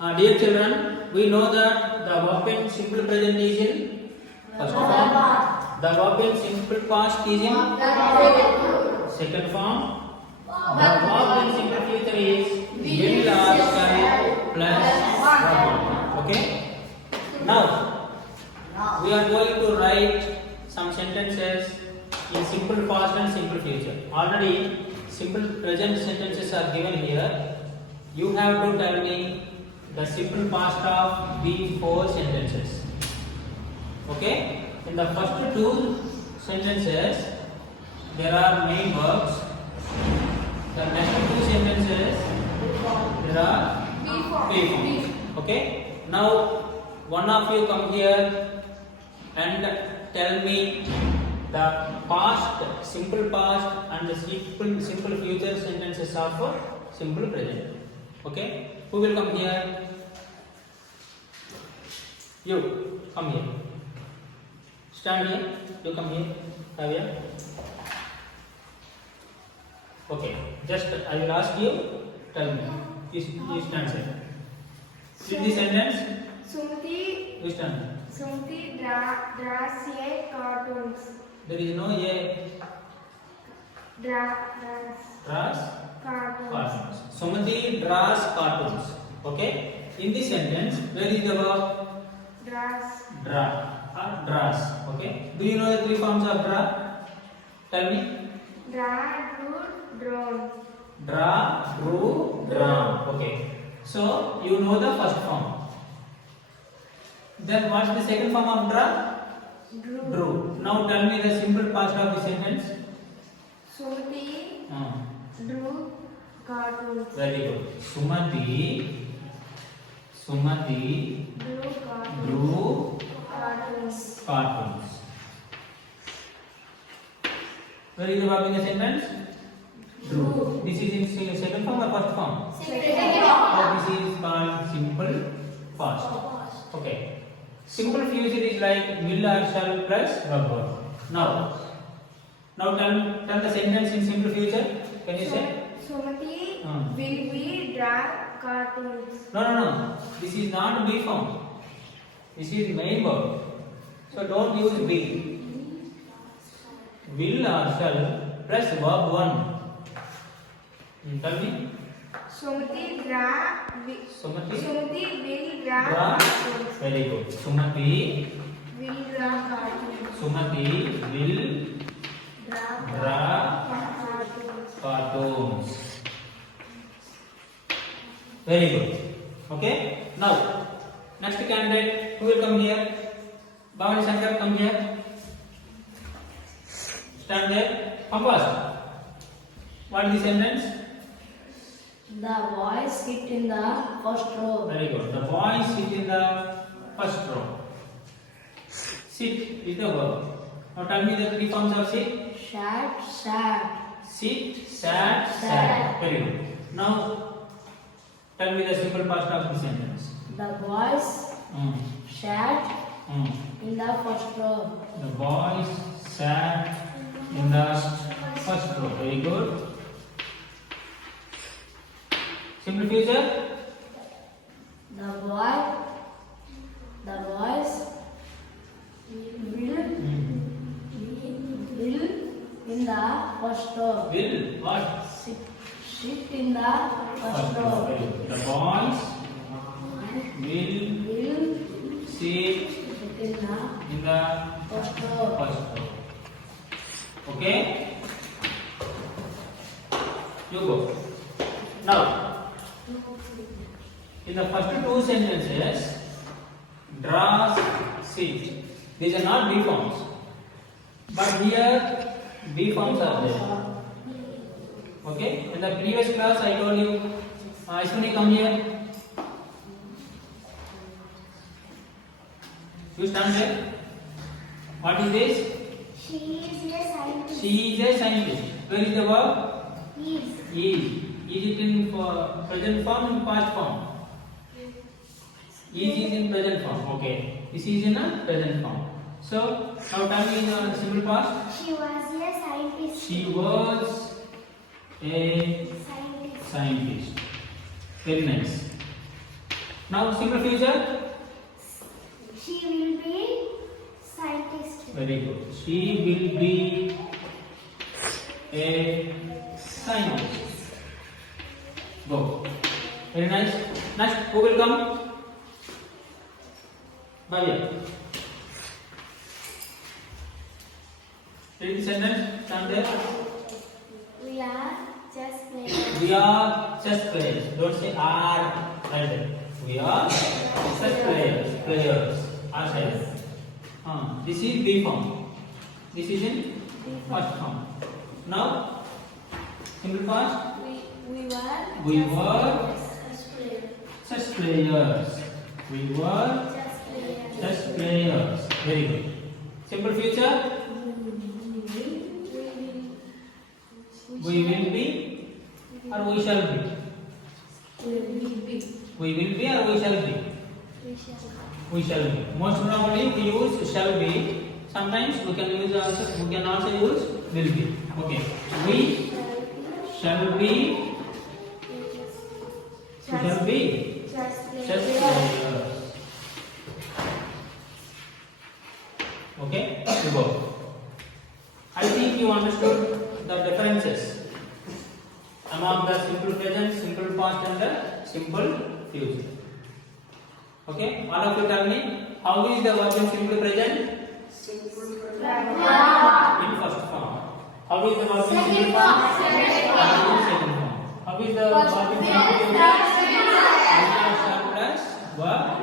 Dear children, we know that the verb in simple present is in first form. The verb in simple past is in second form. The verb in simple future is will or shall plus verb. Okay. Now we are going to write some sentences in simple past and simple future. Already simple present sentences are given here. You have to tell me the simple past of these four sentences. Okay? In the first two sentences, there are main verbs. The next two sentences, there are be forms. Okay? Now, one of you come here and tell me the past, simple past and the simple future sentences of simple present. Okay? Who will come here? You come here. Stand here. You come here. Kavya. Okay. Just I will ask you. Tell me. You stand here. Read the sentence. Sumati You stand. draws a cartoons. There is no a. Draws Draws cartoons. cartoons. Sumati draws cartoons. Okay. In this sentence, where is the verb? Draws. Draw. Draws. Okay. Do you know the three forms of draw? Tell me. Draw, drew, drawn. Draw, drew, drawn. Okay. So you know the first form. Then what's the second form of draw? Drew. Drew. Now tell me the simple past of the sentence. Sumati drew cartoons. Very good. Sumati Drew cartoons. drew Cartoons. cartoons. Where is the verb in the sentence? Drew. This is in second form or first form? Second So this is called simple past. Okay. Simple future is like will or shall plus verb. Now tell the sentence in simple future. Can you say? Sumati Hmm. will be draw cartoons. No. This is not be form. This is main verb. So don't use will. Will or shall plus verb one. Tell me. Sumati Sumati will draw draw. cartoons. Very good. Sumati Will draw cartoons. will draw Cartoons. cartoons. Very good. Okay. Now, next candidate, who will come here? Bhavani Shankar, come here. Stand there. Come first. What is the sentence? The boys sit in the first row. Very good. The boys sit in the first row. Sit is the verb. Now tell me the three forms of sit. Sat. Sit, sat. Very good. Now tell me the simple past of the sentence. The boys sat in the first row. The boys sat in the first row. Very good. Simple future. The boys will in the first row. Will what? Sit in the first row. Very good. The boys will Will sit sit in the in the first row. first row. Okay? You go. Now, in the first two sentences, draws, sit. These are not be forms. But here, be forms are there. Okay? In the previous class, I told you, Ashwini, come here. You stand there. What is this? She is a scientist. She is a scientist. Where is the verb? Is. Is. Is it in present form and past form? Is in present form. Okay. This is in a present form. So, now tell me in the simple past. She was a scientist. She was a Scientist. scientist. Very nice. Now simple future. She will be scientist. Very good. She will be a scientist. Go. Very nice. Next, who will come? Bhavya. Read the sentence. Stand there. We are chess players. We are chess players. Don't say are. Right there. We are chess players. Players. Are silent. This is B form. This is in first form. Now, simple past. We were We were chess players. chess players. We were Chess players. chess players. Very good. Simple future. We will be or we shall be. We will be or we shall be. We shall be. Most probably we use shall be. Sometimes we can also use will be. Okay. We shall be. We shall be Chess chess players. players. Okay. You go. I think you understood the differences among the simple present, simple past, and the simple future. Okay, all of you tell me how is the verb in simple present? In first form. How is the verb in simple past? In second form. How is the verb in simple future? Plus verb